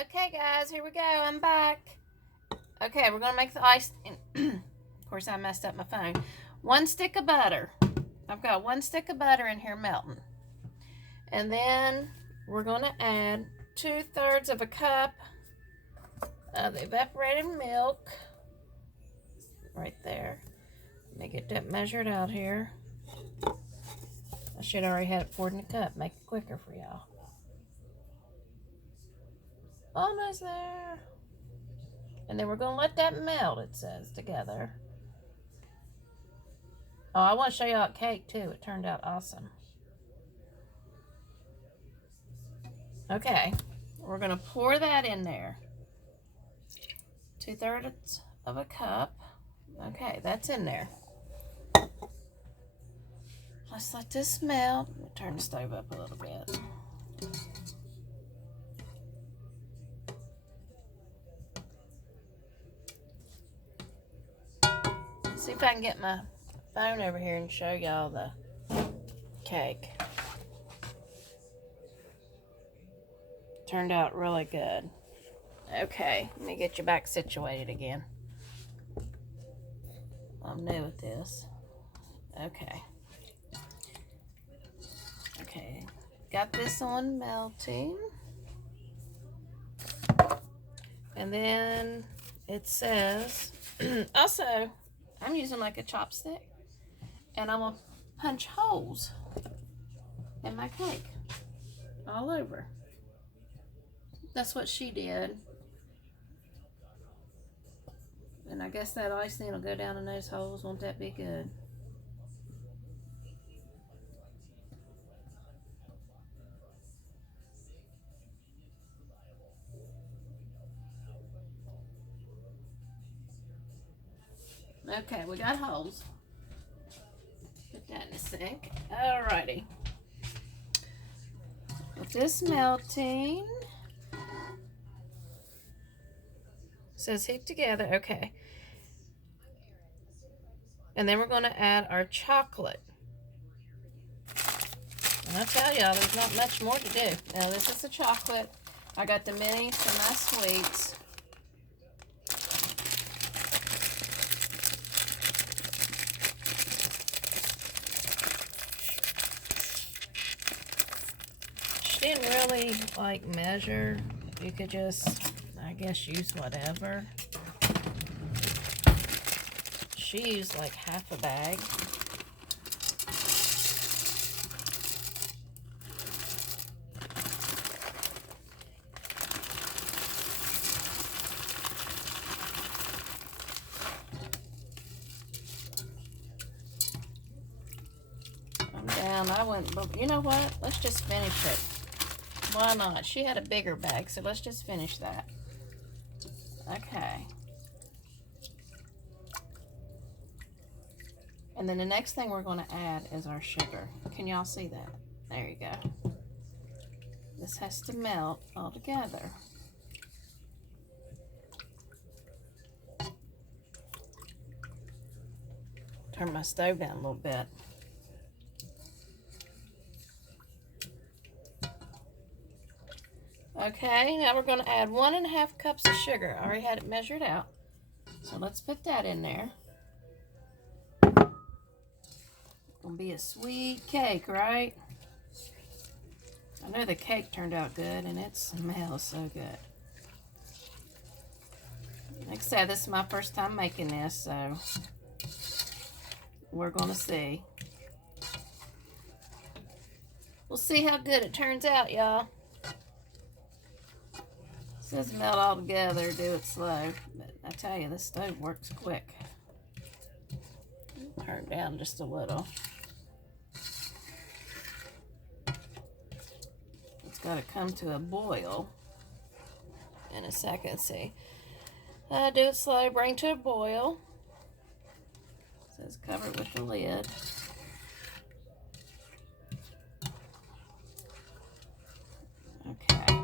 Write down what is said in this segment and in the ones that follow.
Okay, guys, here we go. I'm back. Okay, we're going to make the ice. Of course, I messed up my phone. 1 stick of butter. I've got 1 stick of butter in here melting. And then we're going to add 2/3 of a cup of the evaporated milk. Right there. Let me get that measured out here. I should already have it poured in a cup. Make it quicker for y'all. Almost there. And then we're going to let that melt, it says, together. Oh, I want to show y'all that cake, too. It turned out awesome. Okay, we're going to pour that in there. 2/3 of a cup. Okay, that's in there. Let's let this melt. Let me turn the stove up a little bit. See if I can get my phone over here and show y'all the cake. Turned out really good. Okay, let me get you back situated again. I'm new at this. Okay. Okay, got this on melting. And then it says, also, I'm using like a chopstick, and I'm gonna punch holes in my cake all over. That's what she did. And I guess that icing will go down in those holes. Won't that be good? Okay, we got holes. Put that in the sink. Alrighty. With this melting, it says heat together. Okay. And then we're going to add our chocolate. And I'll tell y'all, there's not much more to do. Now, this is the chocolate. I got the minis for my sweets. She didn't really, like, measure. You could just, I guess, use whatever. She used, like, half a bag. I wouldn't, but you know what? Let's just finish it. Why not? She had a bigger bag, so let's just finish that. Okay. And then the next thing we're going to add is our sugar. Can y'all see that? There you go. This has to melt all together. Turn my stove down a little bit. Okay, now we're going to add 1.5 cups of sugar. I already had it measured out. So let's put that in there. It's going to be a sweet cake, right? I know the cake turned out good, and it smells so good. Like I said, this is my first time making this, so we're going to see. We'll see how good it turns out, y'all. It says melt all together, do it slow. But I tell you, this stove works quick. Turn it down just a little. It's got to come to a boil in a second. See, do it slow, bring to a boil. It says cover it with the lid. Okay.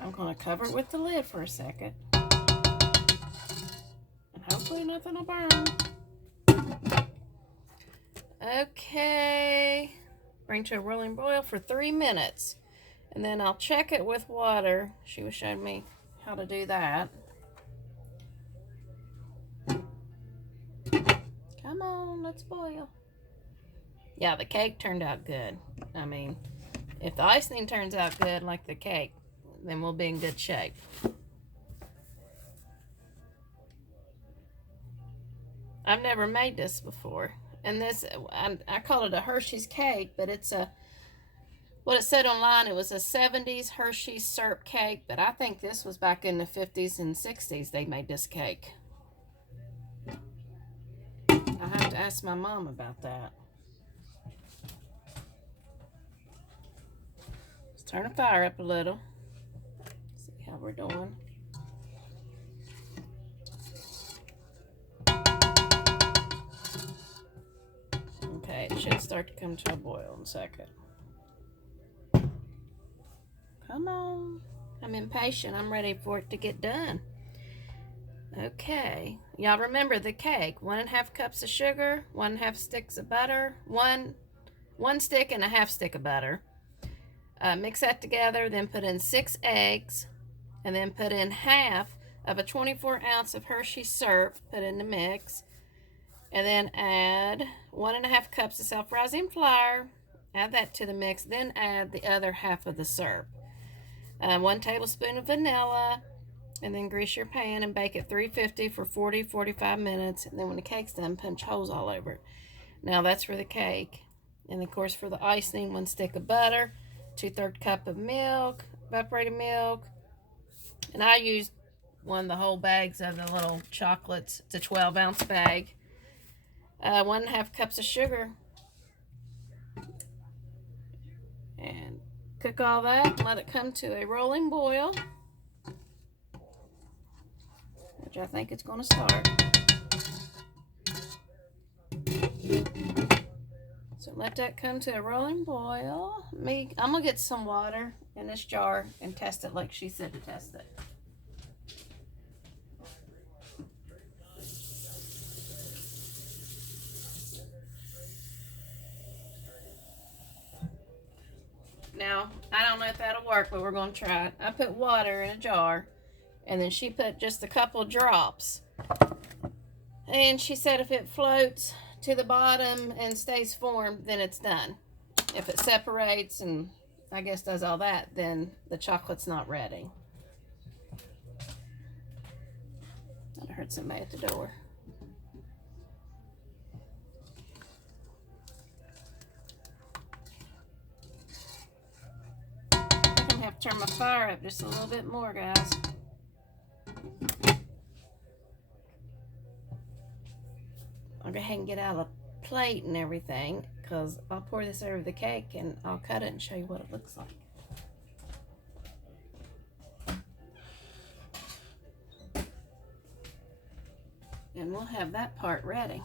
I'm going to cover it with the lid for a second. And hopefully nothing will burn. Okay. bring to a rolling boil for 3 minutes. And then I'll check it with water. She was showing me how to do that. Come on, let's boil. Yeah, the cake turned out good. I mean, if the icing turns out good like the cake, then we'll be in good shape. I've never made this before. And this, I call it a Hershey's cake, but it's what it said online, it was a 70s Hershey's syrup cake, but I think this was back in the 50s and 60s they made this cake. I have to ask my mom about that. Let's turn the fire up a little. See how we're doing. Okay, it should start to come to a boil in a second. Come on. I'm impatient. I'm ready for it to get done. Okay. Y'all remember the cake. 1.5 cups of sugar, 1.5 sticks of butter, one stick and a half stick of butter. Mix that together, then put in 6 eggs, and then put in half of a 24 ounce of Hershey syrup, put in the mix, and then add 1.5 cups of self-rising flour, add that to the mix, then add the other half of the syrup. 1 tablespoon of vanilla, and then grease your pan and bake at 350 for 40-45 minutes, and then when the cake's done, punch holes all over it. Now that's for the cake. And of course for the icing, 1 stick of butter, 2/3 cup of milk, evaporated milk, and I used one of the whole bags of the little chocolates. It's a 12-ounce bag. 1.5 cups of sugar, and cook all that and let it come to a rolling boil, which I think it's going to start. So let that come to a rolling boil. I'm going to get some water in this jar and test it like she said to test it. Now, I don't know if that'll work, but we're going to try it. I put water in a jar, and then she put just a couple drops. And she said if it floats to the bottom and stays formed, then it's done. If it separates and I guess does all that, then the chocolate's not ready. I heard somebody at the door. I'm gonna have to turn my fire up just a little bit more, guys. I'll go ahead and get out a plate and everything, because I'll pour this over the cake and I'll cut it and show you what it looks like. And we'll have that part ready.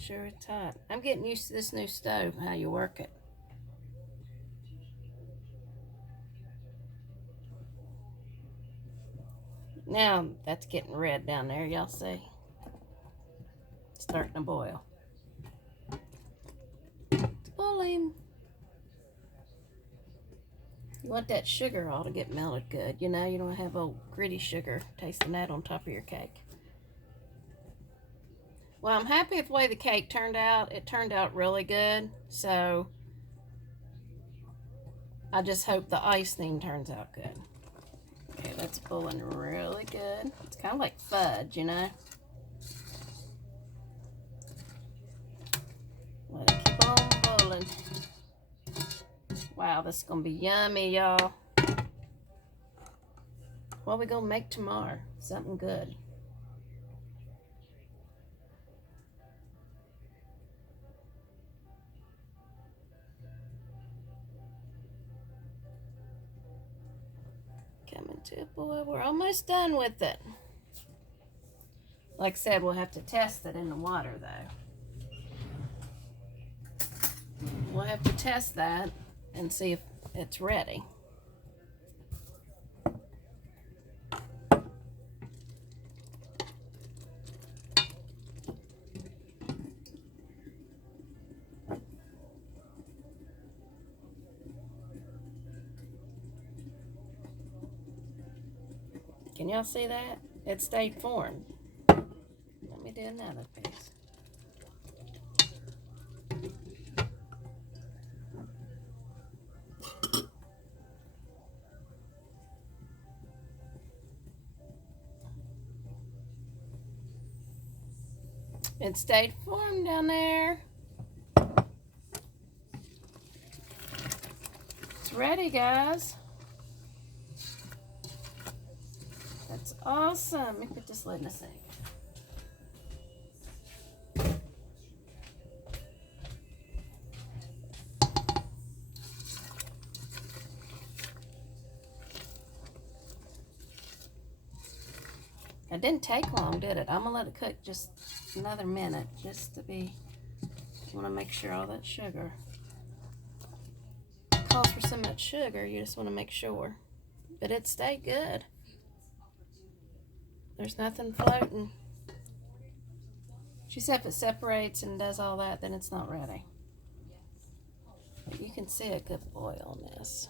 Sure it's hot. I'm getting used to this new stove, how you work it. Now that's getting red down there, y'all see? It's starting to boil. It's boiling. You want that sugar all to get melted good. You know, you don't have old gritty sugar tasting that on top of your cake. Well, I'm happy with the way the cake turned out. It turned out really good. So I just hope the icing turns out good. Okay, that's boiling really good. It's kind of like fudge, you know. Let it keep on boiling. Wow, this is going to be yummy, y'all. What are we going to make tomorrow? Something good. Coming to, boy, we're almost done with it. Like I said, we'll have to test it in the water though. We'll have to test that and see if it's ready. Can y'all see that? It stayed formed. Let me do another piece. It stayed formed down there. It's ready, guys. That's awesome. Let me put this lid in the sink. It didn't take long, did it? I'm gonna let it cook just another minute, just to be, want to make sure all that sugar calls for so much sugar. You just want to make sure, but it stayed good. There's nothing floating. She said if it separates and does all that, then it's not ready. But you can see a good boil on this.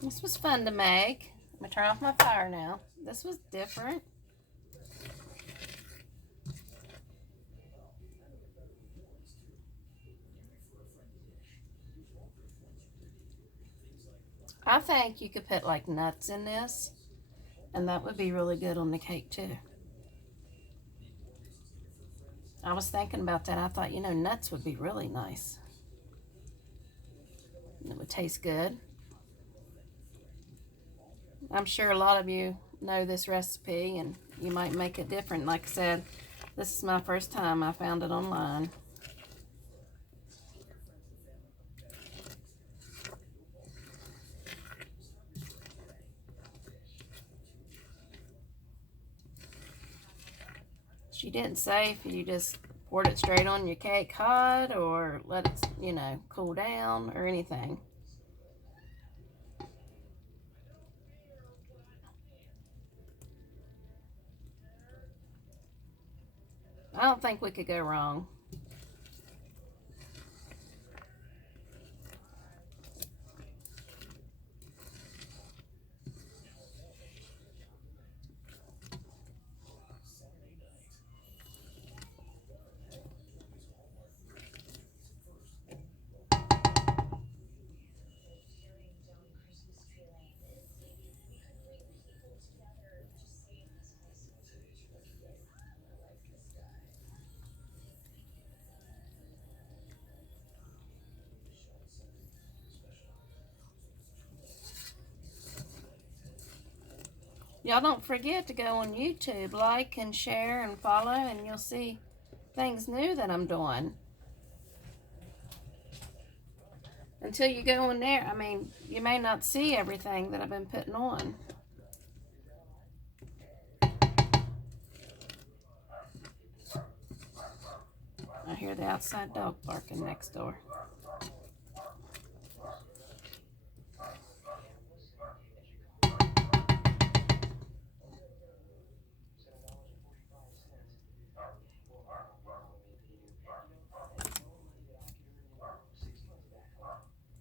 This was fun to make. I'm gonna turn off my fire now. This was different. I think you could put like nuts in this, and that would be really good on the cake too. I was thinking about that. I thought, you know, nuts would be really nice. It would taste good. I'm sure a lot of you know this recipe and you might make it different. Like I said, this is my first time. I found it online. She didn't say if you just poured it straight on your cake hot or let it, you know, cool down or anything. I don't think we could go wrong. Y'all don't forget to go on YouTube, like and share and follow, and you'll see things new that I'm doing. Until you go in there, I mean, you may not see everything that I've been putting on. I hear the outside dog barking next door.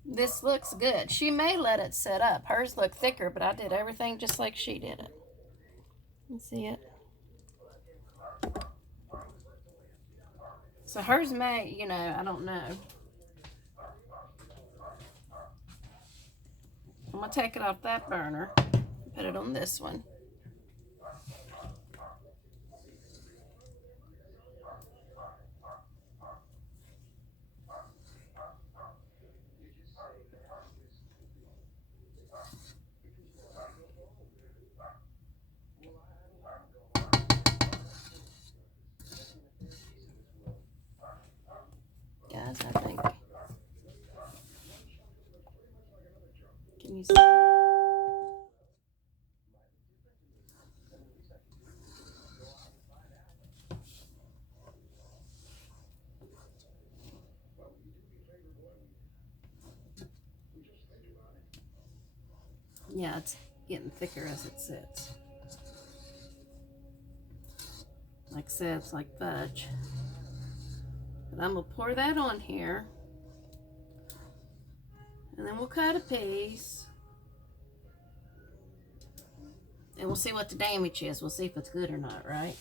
This looks good. She may let it set up. Hers look thicker, but I did everything just like she did it. You see it? So hers may, you know, I don't know. I'm going to take it off that burner and put it on this one. Can you see? Yeah, it's getting thicker as it sits. Like I said, it's like fudge. But I'm gonna pour that on here. And then we'll cut a piece. And we'll see what the damage is. We'll see if it's good or not, right?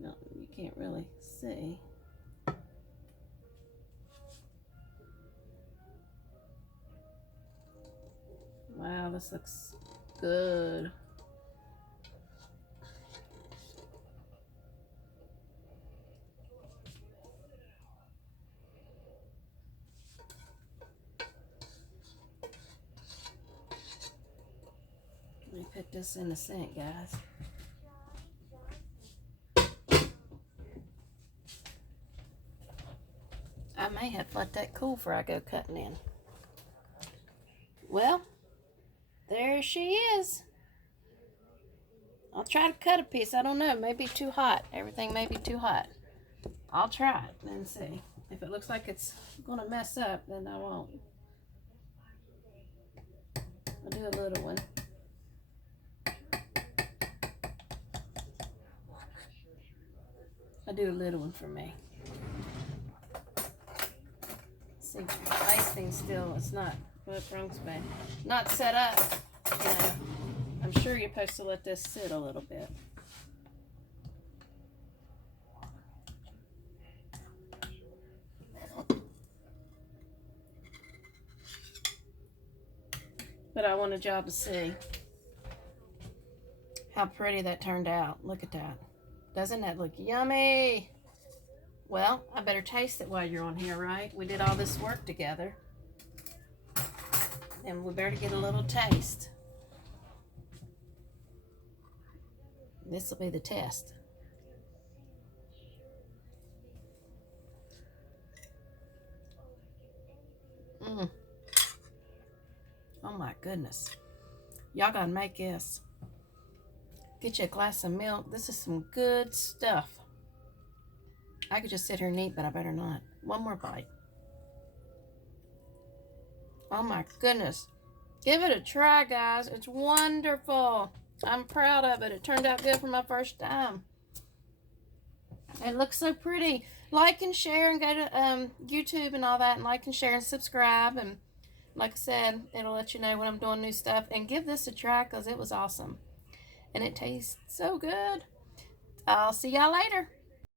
No, you can't really see. Wow, this looks good. Let me put this in the sink, guys. I may have to let that cool before I go cutting in. Well, there she is. I'll try to cut a piece. I don't know. It may be too hot. Everything may be too hot. I'll try it and see. If it looks like it's going to mess up, then I won't. I'll do a little one. I'll do a little one for me. See, the ice thing still, it's not, what wrong's bad. Not set up, you know. I'm sure you're supposed to let this sit a little bit. But I wanted y'all to see how pretty that turned out. Look at that. Doesn't that look yummy? Well, I better taste it while you're on here, right? We did all this work together. And we better get a little taste. This will be the test. Oh my goodness. Y'all gotta make this. Get you a glass of milk. This is some good stuff. I could just sit here and eat, but I better not. One more bite. Oh my goodness. Give it a try, guys. It's wonderful. I'm proud of it. It turned out good for my first time. It looks so pretty. Like and share and go to YouTube and all that, and like and share and subscribe. And like I said, it'll let you know when I'm doing new stuff. And give this a try because it was awesome. And it tastes so good. I'll see y'all later.